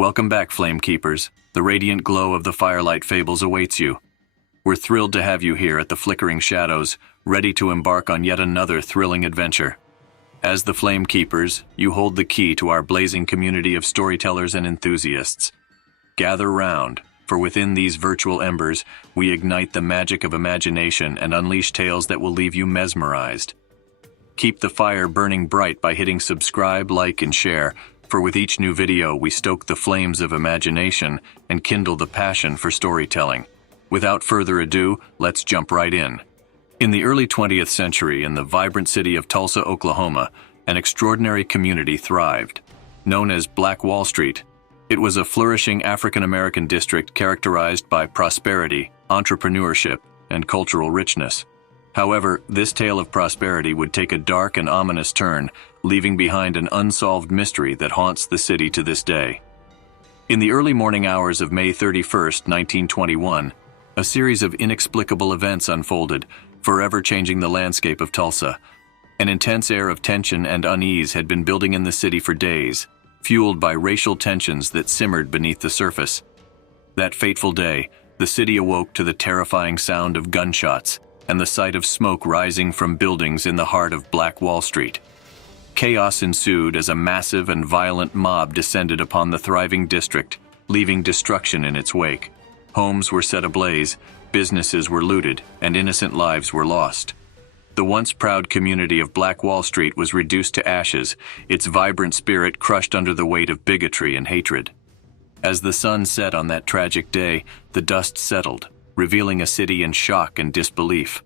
Welcome back, Flame Keepers. The radiant glow of the Firelight Fables awaits you. We're thrilled to have you here at the Flickering Shadows, ready to embark on yet another thrilling adventure. As the Flame Keepers, you hold the key to our blazing community of storytellers and enthusiasts. Gather round, for within these virtual embers, we ignite the magic of imagination and unleash tales that will leave you mesmerized. Keep the fire burning bright by hitting subscribe, like, and share, for with each new video we stoke the flames of imagination and kindle the passion for storytelling. Without further ado, let's jump right in. In the early 20th century, in the vibrant city of Tulsa, Oklahoma, an extraordinary community thrived. Known as Black Wallstreet, it was a flourishing African-American district characterized by prosperity, entrepreneurship, and cultural richness. However, this tale of prosperity would take a dark and ominous turn, leaving behind an unsolved mystery that haunts the city to this day. In the early morning hours of May 31st, 1921, a series of inexplicable events unfolded, forever changing the landscape of Tulsa. An intense air of tension and unease had been building in the city for days, fueled by racial tensions that simmered beneath the surface. That fateful day, the city awoke to the terrifying sound of gunshots and the sight of smoke rising from buildings in the heart of Black Wallstreet. Chaos ensued as a massive and violent mob descended upon the thriving district, leaving destruction in its wake. Homes were set ablaze, businesses were looted, and innocent lives were lost. The once proud community of Black Wallstreet was reduced to ashes, its vibrant spirit crushed under the weight of bigotry and hatred. As the sun set on that tragic day, the dust settled, revealing a city in shock and disbelief.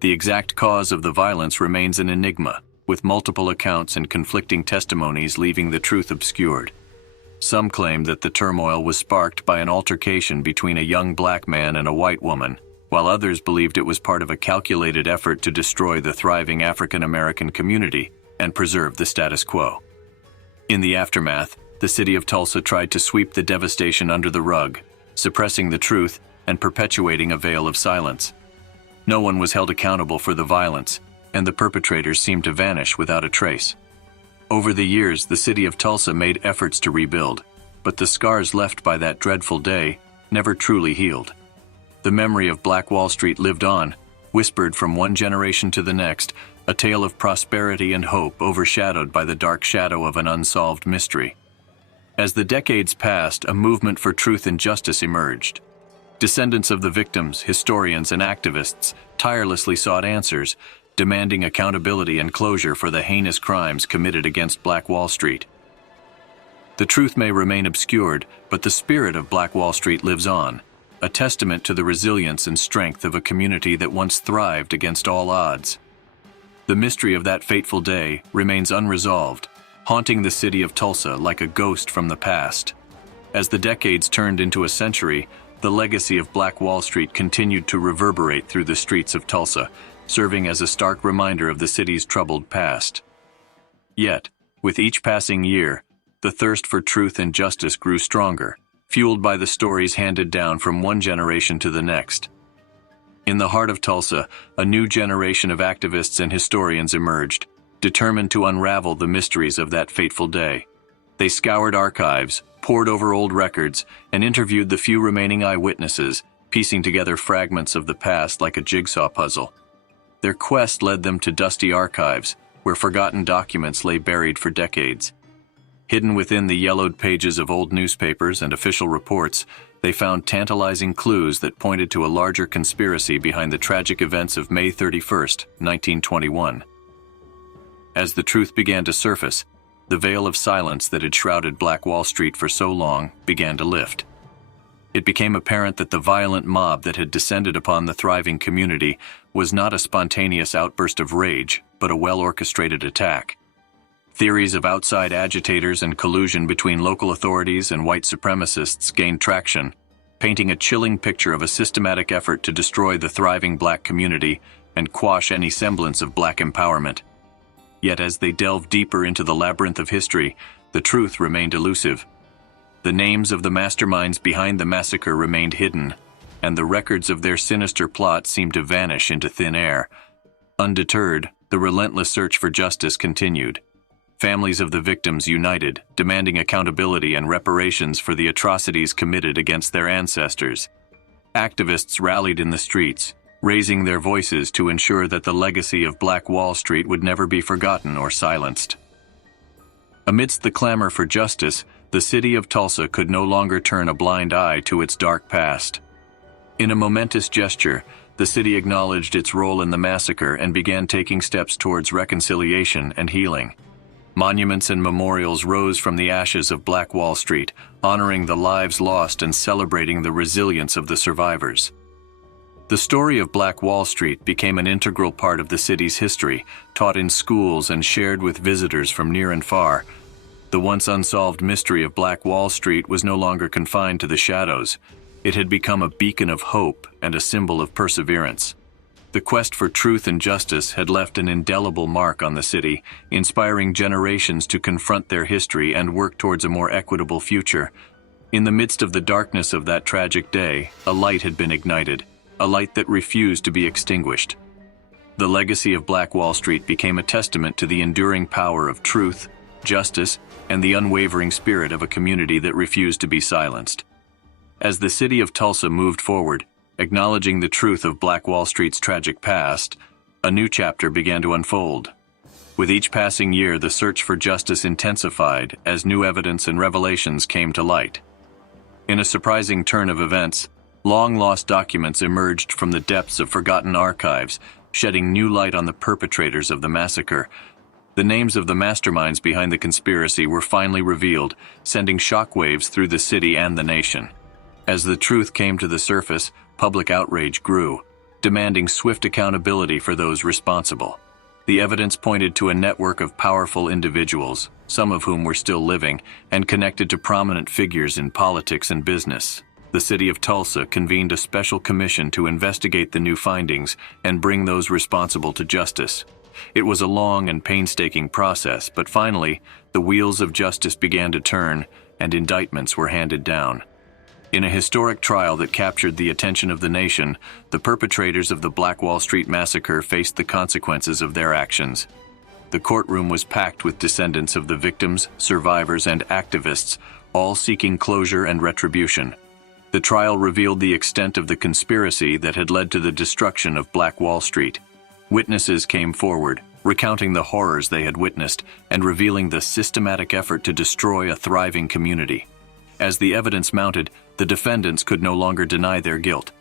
The exact cause of the violence remains an enigma, with multiple accounts and conflicting testimonies leaving the truth obscured. Some claim that the turmoil was sparked by an altercation between a young black man and a white woman, while others believed it was part of a calculated effort to destroy the thriving African-American community and preserve the status quo. In the aftermath, the city of Tulsa tried to sweep the devastation under the rug, suppressing the truth and perpetuating a veil of silence. No one was held accountable for the violence, and the perpetrators seemed to vanish without a trace. Over the years, the city of Tulsa made efforts to rebuild, but the scars left by that dreadful day never truly healed. The memory of Black Wallstreet lived on, whispered from one generation to the next, a tale of prosperity and hope overshadowed by the dark shadow of an unsolved mystery. As the decades passed, a movement for truth and justice emerged. Descendants of the victims, historians, and activists tirelessly sought answers, demanding accountability and closure for the heinous crimes committed against Black Wallstreet. The truth may remain obscured, but the spirit of Black Wallstreet lives on, a testament to the resilience and strength of a community that once thrived against all odds. The mystery of that fateful day remains unresolved, haunting the city of Tulsa like a ghost from the past. As the decades turned into a century, the legacy of Black Wallstreet continued to reverberate through the streets of Tulsa, serving as a stark reminder of the city's troubled past. Yet, with each passing year, the thirst for truth and justice grew stronger, fueled by the stories handed down from one generation to the next. In the heart of Tulsa, a new generation of activists and historians emerged, determined to unravel the mysteries of that fateful day. They scoured archives, pored over old records, and interviewed the few remaining eyewitnesses, piecing together fragments of the past like a jigsaw puzzle. Their quest led them to dusty archives, where forgotten documents lay buried for decades. Hidden within the yellowed pages of old newspapers and official reports, they found tantalizing clues that pointed to a larger conspiracy behind the tragic events of May 31st, 1921. As the truth began to surface, the veil of silence that had shrouded Black Wallstreet for so long began to lift. It became apparent that the violent mob that had descended upon the thriving community was not a spontaneous outburst of rage, but a well-orchestrated attack. Theories of outside agitators and collusion between local authorities and white supremacists gained traction, painting a chilling picture of a systematic effort to destroy the thriving black community and quash any semblance of black empowerment. Yet as they delved deeper into the labyrinth of history, the truth remained elusive. The names of the masterminds behind the massacre remained hidden, and the records of their sinister plot seemed to vanish into thin air. Undeterred, the relentless search for justice continued. Families of the victims united, demanding accountability and reparations for the atrocities committed against their ancestors. Activists rallied in the streets, raising their voices to ensure that the legacy of Black Wall Street would never be forgotten or silenced. Amidst the clamor for justice, the city of Tulsa could no longer turn a blind eye to its dark past. In a momentous gesture, the city acknowledged its role in the massacre and began taking steps towards reconciliation and healing. Monuments and memorials rose from the ashes of Black Wall Street, honoring the lives lost and celebrating the resilience of the survivors. The story of Black Wall Street became an integral part of the city's history, taught in schools and shared with visitors from near and far. The once unsolved mystery of Black Wall Street was no longer confined to the shadows. It had become a beacon of hope and a symbol of perseverance. The quest for truth and justice had left an indelible mark on the city, inspiring generations to confront their history and work towards a more equitable future. In the midst of the darkness of that tragic day, a light had been ignited, a light that refused to be extinguished. The legacy of Black Wall Street became a testament to the enduring power of truth, justice, and the unwavering spirit of a community that refused to be silenced. As the city of Tulsa moved forward, acknowledging the truth of Black Wall Street's tragic past, a new chapter began to unfold. With each passing year, the search for justice intensified as new evidence and revelations came to light. In a surprising turn of events, long-lost documents emerged from the depths of forgotten archives, shedding new light on the perpetrators of the massacre. The names of the masterminds behind the conspiracy were finally revealed, sending shockwaves through the city and the nation. As the truth came to the surface, public outrage grew, demanding swift accountability for those responsible. The evidence pointed to a network of powerful individuals, some of whom were still living, and connected to prominent figures in politics and business. The city of Tulsa convened a special commission to investigate the new findings and bring those responsible to justice. It was a long and painstaking process, but finally, the wheels of justice began to turn, and indictments were handed down. In a historic trial that captured the attention of the nation, the perpetrators of the Black Wall Street massacre faced the consequences of their actions. The courtroom was packed with descendants of the victims, survivors, and activists, all seeking closure and retribution. The trial revealed the extent of the conspiracy that had led to the destruction of Black Wall Street. Witnesses came forward, recounting the horrors they had witnessed and revealing the systematic effort to destroy a thriving community. As the evidence mounted, the defendants could no longer deny their guilt.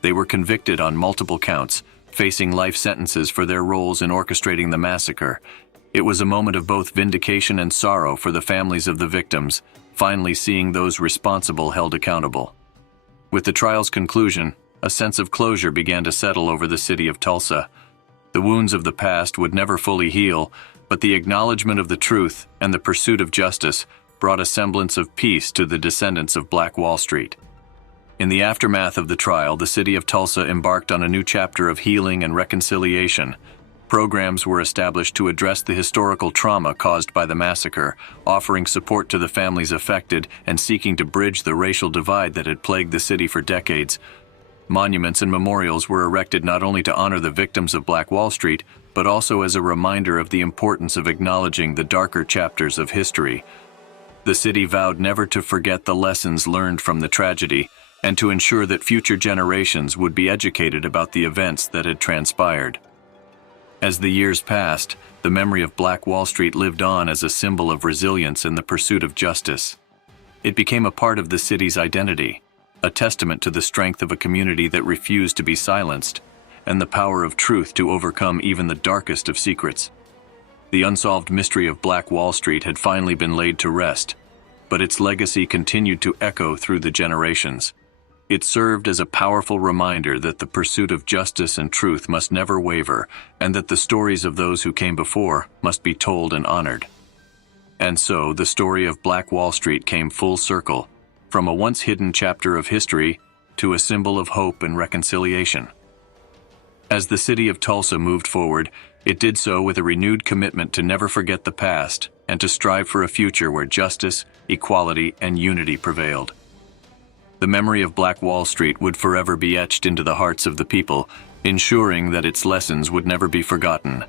They were convicted on multiple counts, facing life sentences for their roles in orchestrating the massacre. It was a moment of both vindication and sorrow for the families of the victims, finally seeing those responsible held accountable. With the trial's conclusion, a sense of closure began to settle over the city of Tulsa. The wounds of the past would never fully heal, but the acknowledgement of the truth and the pursuit of justice brought a semblance of peace to the descendants of Black Wall Street. In the aftermath of the trial, the city of Tulsa embarked on a new chapter of healing and reconciliation. Programs were established to address the historical trauma caused by the massacre, offering support to the families affected and seeking to bridge the racial divide that had plagued the city for decades. Monuments and memorials were erected not only to honor the victims of Black Wall Street, but also as a reminder of the importance of acknowledging the darker chapters of history. The city vowed never to forget the lessons learned from the tragedy and to ensure that future generations would be educated about the events that had transpired. As the years passed, the memory of Black Wall Street lived on as a symbol of resilience in the pursuit of justice. It became a part of the city's identity, a testament to the strength of a community that refused to be silenced, and the power of truth to overcome even the darkest of secrets. The unsolved mystery of Black Wall Street had finally been laid to rest, but its legacy continued to echo through the generations. It served as a powerful reminder that the pursuit of justice and truth must never waver, and that the stories of those who came before must be told and honored. And so, the story of Black Wall Street came full circle, from a once hidden chapter of history to a symbol of hope and reconciliation. As the city of Tulsa moved forward, it did so with a renewed commitment to never forget the past and to strive for a future where justice, equality, and unity prevailed. The memory of Black Wall Street would forever be etched into the hearts of the people, ensuring that its lessons would never be forgotten.